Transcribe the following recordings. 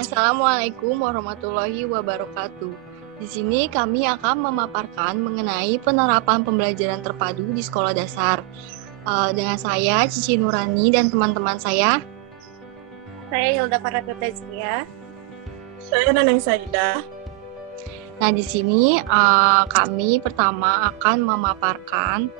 Assalamualaikum warahmatullahi wabarakatuh. Di sini kami akan memaparkan mengenai penerapan pembelajaran terpadu di sekolah dasar. Dengan saya, Cici Nurani, dan teman-teman saya. Saya Hilda Faratutazia. Saya Naneng Saidah. Nah, di sini kami pertama akan memaparkan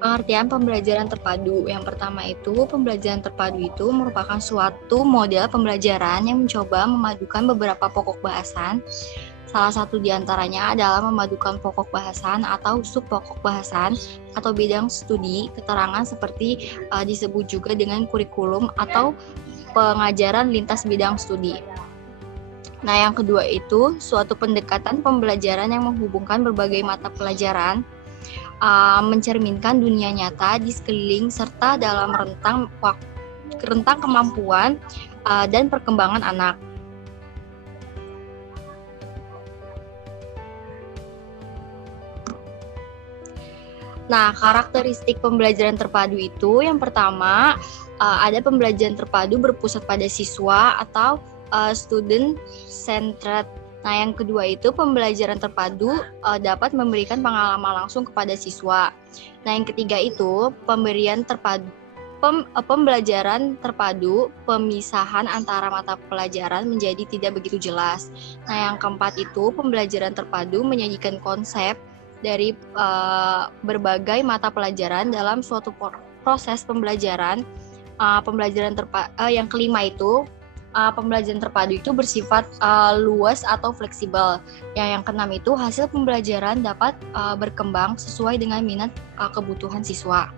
pengertian pembelajaran terpadu. Yang pertama itu, pembelajaran terpadu itu merupakan suatu model pembelajaran yang mencoba memadukan beberapa pokok bahasan. Salah satu di antaranya adalah memadukan pokok bahasan atau sub pokok bahasan atau bidang studi keterangan seperti disebut juga dengan kurikulum atau pengajaran lintas bidang studi. Nah, yang kedua itu suatu pendekatan pembelajaran yang menghubungkan berbagai mata pelajaran, mencerminkan dunia nyata di sekeliling serta dalam rentang kemampuan dan perkembangan anak. Nah, karakteristik pembelajaran terpadu itu yang pertama ada pembelajaran terpadu berpusat pada siswa atau student centered. Nah, yang kedua itu pembelajaran terpadu dapat memberikan pengalaman langsung kepada siswa. Nah, yang ketiga itu pembelajaran terpadu, pemisahan antara mata pelajaran menjadi tidak begitu jelas. Nah, yang keempat itu pembelajaran terpadu menyajikan konsep dari berbagai mata pelajaran dalam suatu proses pembelajaran. Yang kelima itu pembelajaran terpadu itu bersifat luas atau fleksibel. Yang keenam itu hasil pembelajaran dapat berkembang sesuai dengan minat kebutuhan siswa.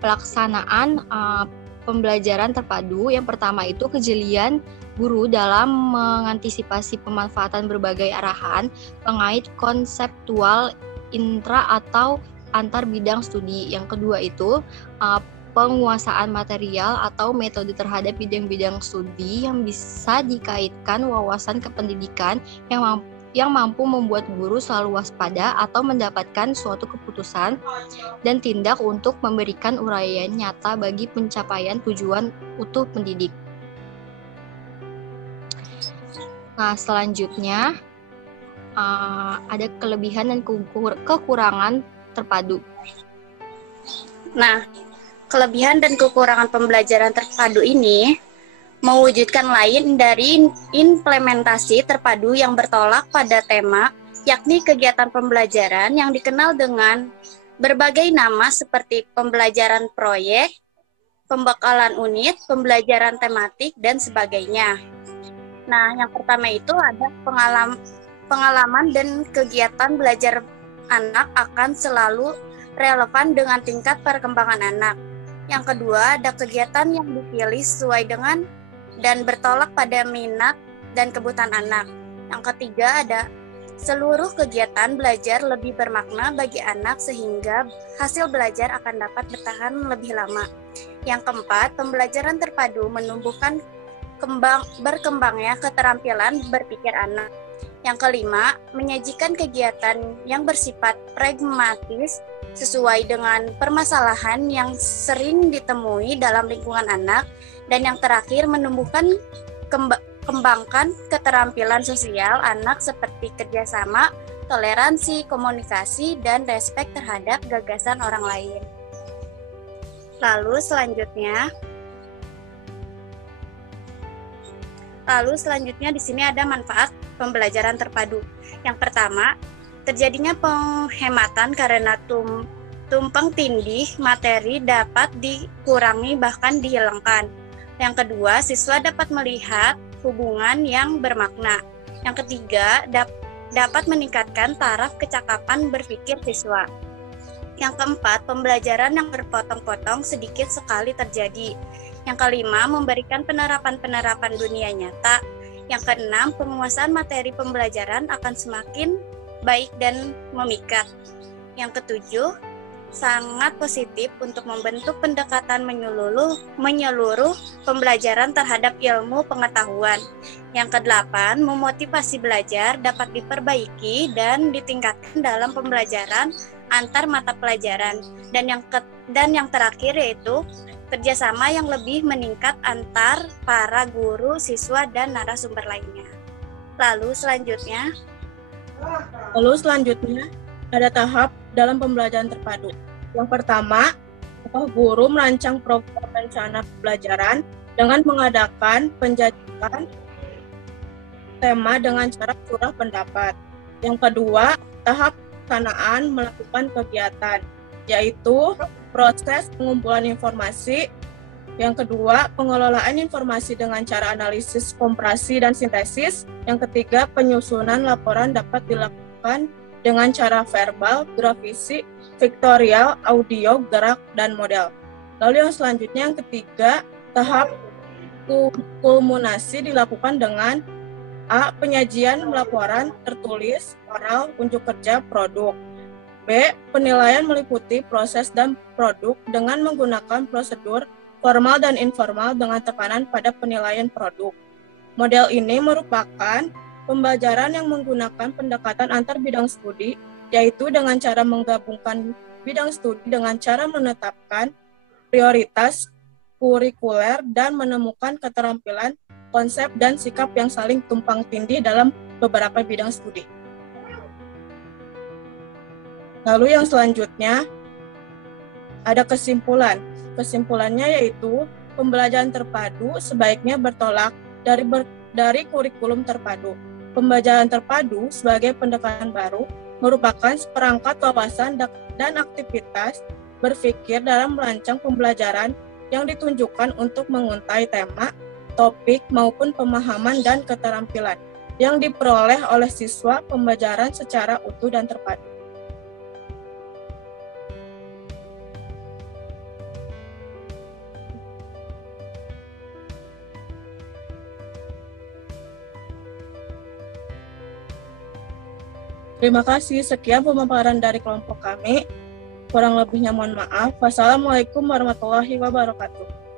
Pelaksanaan pembelajaran terpadu yang pertama itu kejelian guru dalam mengantisipasi pemanfaatan berbagai arahan pengait konseptual intra atau antar bidang studi. Yang kedua itu penguasaan material atau metode terhadap bidang-bidang studi yang bisa dikaitkan wawasan kependidikan yang mampu membuat guru selalu waspada atau mendapatkan suatu keputusan dan tindak untuk memberikan uraian nyata bagi pencapaian tujuan utuh pendidik. Nah, selanjutnya ada kelebihan dan kekurangan terpadu. Nah, kelebihan dan kekurangan pembelajaran terpadu ini mewujudkan lain dari implementasi terpadu yang bertolak pada tema, yakni kegiatan pembelajaran yang dikenal dengan berbagai nama seperti pembelajaran proyek, pembekalan unit, pembelajaran tematik, dan sebagainya. Nah, yang pertama itu ada pengalaman dan kegiatan belajar anak akan selalu relevan dengan tingkat perkembangan anak. Yang kedua, ada kegiatan yang dipilih sesuai dengan dan bertolak pada minat dan kebutuhan anak. Yang ketiga, ada seluruh kegiatan belajar lebih bermakna bagi anak sehingga hasil belajar akan dapat bertahan lebih lama. Yang keempat, pembelajaran terpadu menumbuhkan berkembangnya keterampilan berpikir anak. Yang kelima, menyajikan kegiatan yang bersifat pragmatis sesuai dengan permasalahan yang sering ditemui dalam lingkungan anak. Dan yang terakhir, menumbuhkan kembangkan keterampilan sosial anak seperti kerjasama, toleransi, komunikasi, dan respek terhadap gagasan orang lain. Lalu selanjutnya di sini ada manfaat pembelajaran terpadu. Yang pertama, terjadinya penghematan karena tumpang tindih materi dapat dikurangi bahkan dihilangkan. Yang kedua, siswa dapat melihat hubungan yang bermakna. Yang ketiga, dapat meningkatkan taraf kecakapan berpikir siswa. Yang keempat, pembelajaran yang berpotong-potong sedikit sekali terjadi. Yang kelima, memberikan penerapan dunia nyata. Yang keenam, penguasaan materi pembelajaran akan semakin baik dan memikat. Yang ketujuh, sangat positif untuk membentuk pendekatan menyeluruh pembelajaran terhadap ilmu pengetahuan. Yang kedelapan, memotivasi belajar dapat diperbaiki dan ditingkatkan dalam pembelajaran antar mata pelajaran. Dan yang terakhir yaitu kerjasama yang lebih meningkat antar para guru, siswa, dan narasumber lainnya. Lalu selanjutnya ada tahap dalam pembelajaran terpadu. Yang pertama, guru merancang program rencana pembelajaran dengan mengadakan penjajakan tema dengan cara curah pendapat. Yang kedua, tahap pelaksanaan melakukan kegiatan, yaitu proses pengumpulan informasi. Yang kedua, pengelolaan informasi dengan cara analisis, komparasi, dan sintesis. Yang ketiga, penyusunan laporan dapat dilakukan dengan cara verbal, grafisi, vektorial, audio, gerak, dan model. Lalu yang selanjutnya, yang ketiga, tahap kulminasi dilakukan dengan A. Penyajian laporan tertulis, oral, unjuk kerja, produk. B. Penilaian meliputi proses dan produk dengan menggunakan prosedur formal dan informal dengan tekanan pada penilaian produk. Model ini merupakan pembelajaran yang menggunakan pendekatan antar bidang studi, yaitu dengan cara menggabungkan bidang studi dengan cara menetapkan prioritas kurikuler dan menemukan keterampilan, konsep, dan sikap yang saling tumpang tindih dalam beberapa bidang studi. Lalu yang selanjutnya, ada kesimpulan. Kesimpulannya yaitu pembelajaran terpadu sebaiknya bertolak dari kurikulum terpadu. Pembelajaran terpadu sebagai pendekatan baru merupakan seperangkat wawasan dan aktivitas berpikir dalam merancang pembelajaran yang ditunjukkan untuk menguntai tema, topik, maupun pemahaman dan keterampilan yang diperoleh oleh siswa pembelajaran secara utuh dan terpadu. Terima kasih, sekian pemaparan dari kelompok kami. Kurang lebihnya mohon maaf. Wassalamualaikum warahmatullahi wabarakatuh.